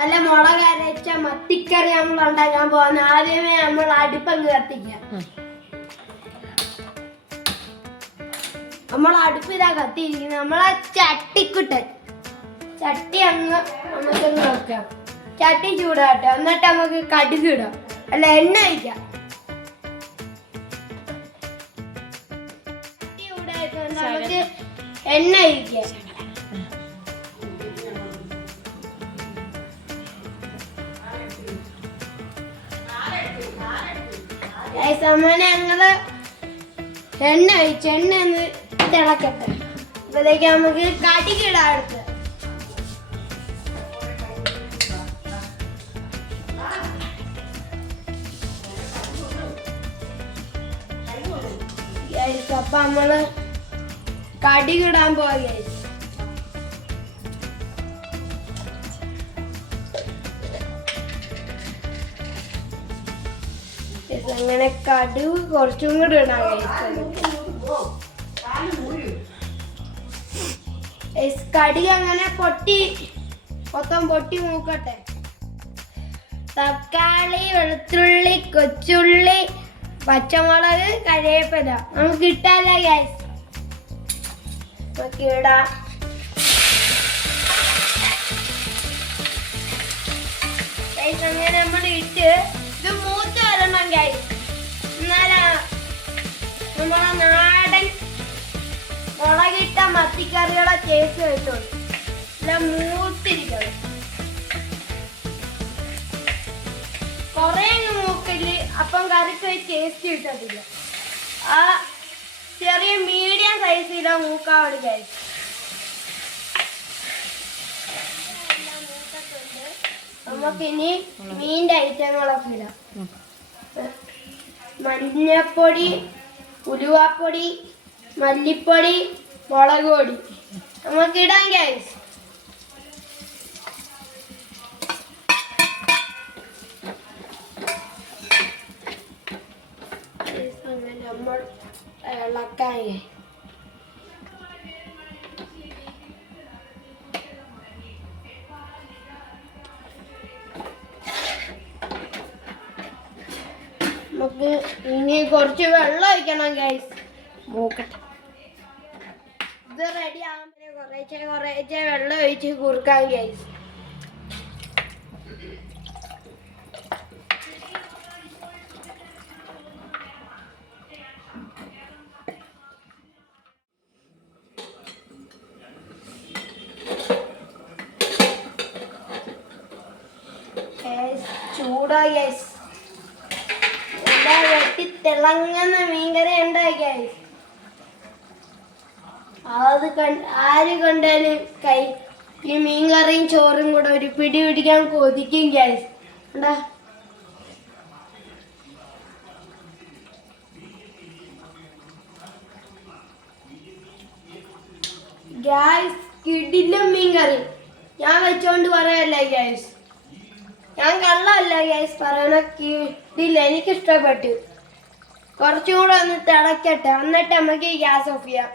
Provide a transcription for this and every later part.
നല്ല മുളക് അരച്ച മത്തിക്കറി നമ്മൾ ഉണ്ടാക്കാൻ പോകുന്ന. ആദ്യമേ നമ്മൾ അടുപ്പങ്ങ് കത്തിക്കാം. നമ്മൾ അടുപ്പ് ഇതാ കത്തിയിരിക്കുന്നത്. നമ്മളെ ചട്ടിക്കുട്ടൻ ചട്ടി നമുക്കങ്ങ് വെക്കാം. ചട്ടി ചൂടാട്ടെ. എന്നിട്ട് നമുക്ക് കടുക് ഇടാം. അല്ല, എണ്ണ ഒഴിക്കാം. നമുക്ക് എണ്ണ ഒഴിക്കാം. ഞങ്ങള് എണ്ണ ഒഴിച്ച് എണ്ണ ഒന്ന് തിളക്കട്ടെ. അപ്പോഴത്തേക്ക് നമുക്ക് കടുകിടാം. അടുത്ത് അപ്പൊ നമ്മള് കടുകിടാൻ പോവുക. അങ്ങനെ കടുക് കുറച്ചും കൂടി ഇടാം. കടുക് അങ്ങനെ മൊത്തം പൊട്ടി മൂക്കട്ടെ. തക്കാളി, വെളുത്തുള്ളി, കൊച്ചുള്ളി, പച്ചമുളക്, കറിവേപ്പില നമുക്ക് ഇട്ടാലോ ഗൈസ്? നമുക്ക് ഇടാം. അങ്ങനെ നമ്മൾ ഇട്ട് ഇത് മൂത്ത് വരണം ഗൈസ്. എന്നാലാ നമ്മളെ നാടൻ മുളകിട്ട മത്തിക്കറികളെ ടേസ്റ്റ് കിട്ടുള്ളൂ. ഇല്ല, മൂത്തിരിക്കണം. കൊറേ മൂക്കില് അപ്പം കറിക്ക് ഒരു ടേസ്റ്റ് കിട്ടത്തില്ല. ആ ചെറിയ മീഡിയം സൈസിലെ മൂക്കാവടി കഴിച്ചു. നമുക്കിനി മീൻ്റെ ഐറ്റങ്ങളൊക്കെ ഇടാം. മഞ്ഞപ്പൊടി, ഉലുവാപ്പൊടി, മല്ലിപ്പൊടി, മുളക് പൊടി നമുക്കിടാം ഗൈസ്. നമ്മൾ ഇളക്കാൻ നമുക്ക് ഇനി കുറച്ച് വെള്ളം ഒഴിക്കണം ഗൈസ്. മൂക്കട്ടെ. ഇത് റെഡി ആകുമ്പോൾ കുറേശ്ശെ വെള്ളം ഒഴിച്ച് കുറുക്കാൻ ഗൈസ്. ചൂടായി ഗൈസ്. വെട്ടി തിളങ്ങുന്ന മീൻകറി ഉണ്ടായി ഗൈസ്. അത് ആര് കണ്ടാലും ഈ മീൻകറിയും ചോറും കൂടെ ഒരു പിടി പിടിക്കാൻ കൊതിക്കും ഗൈസ്. എന്താ ഗൈസ്, കിടിലം മീൻകറി. ഞാൻ വെച്ചോണ്ട് പറയല്ലേ ഗൈസ്, ഞാൻ കള്ളല്ല ഗൈസ് പറയണ. കിടില, എനിക്കിഷ്ടപ്പെട്ടു. കുറച്ചും കൂടെ ഒന്ന് തിളക്കട്ടെ. എന്നിട്ട് നമുക്ക് ഗ്യാസ് ഓഫ് ചെയ്യാം.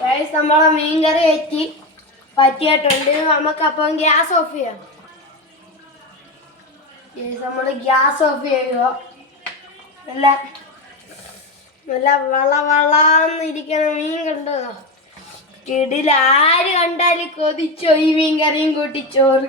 ഗൈസ്, നമ്മളെ മീൻകറി പറ്റിയിട്ടുണ്ട്. നമുക്കപ്പം ഗ്യാസ് ഓഫ് ചെയ്യാം. ഗൈസ്, നമ്മൾ ഗ്യാസ് ഓഫ് ചെയ്യുക. നല്ല വളവളന്നിരിക്കണ മീൻ കണ്ടോ? കിടില. ആര് കണ്ടാലും കൊതിച്ചോ ഈ മീൻ കറിയും കൂട്ടി ചോറ്.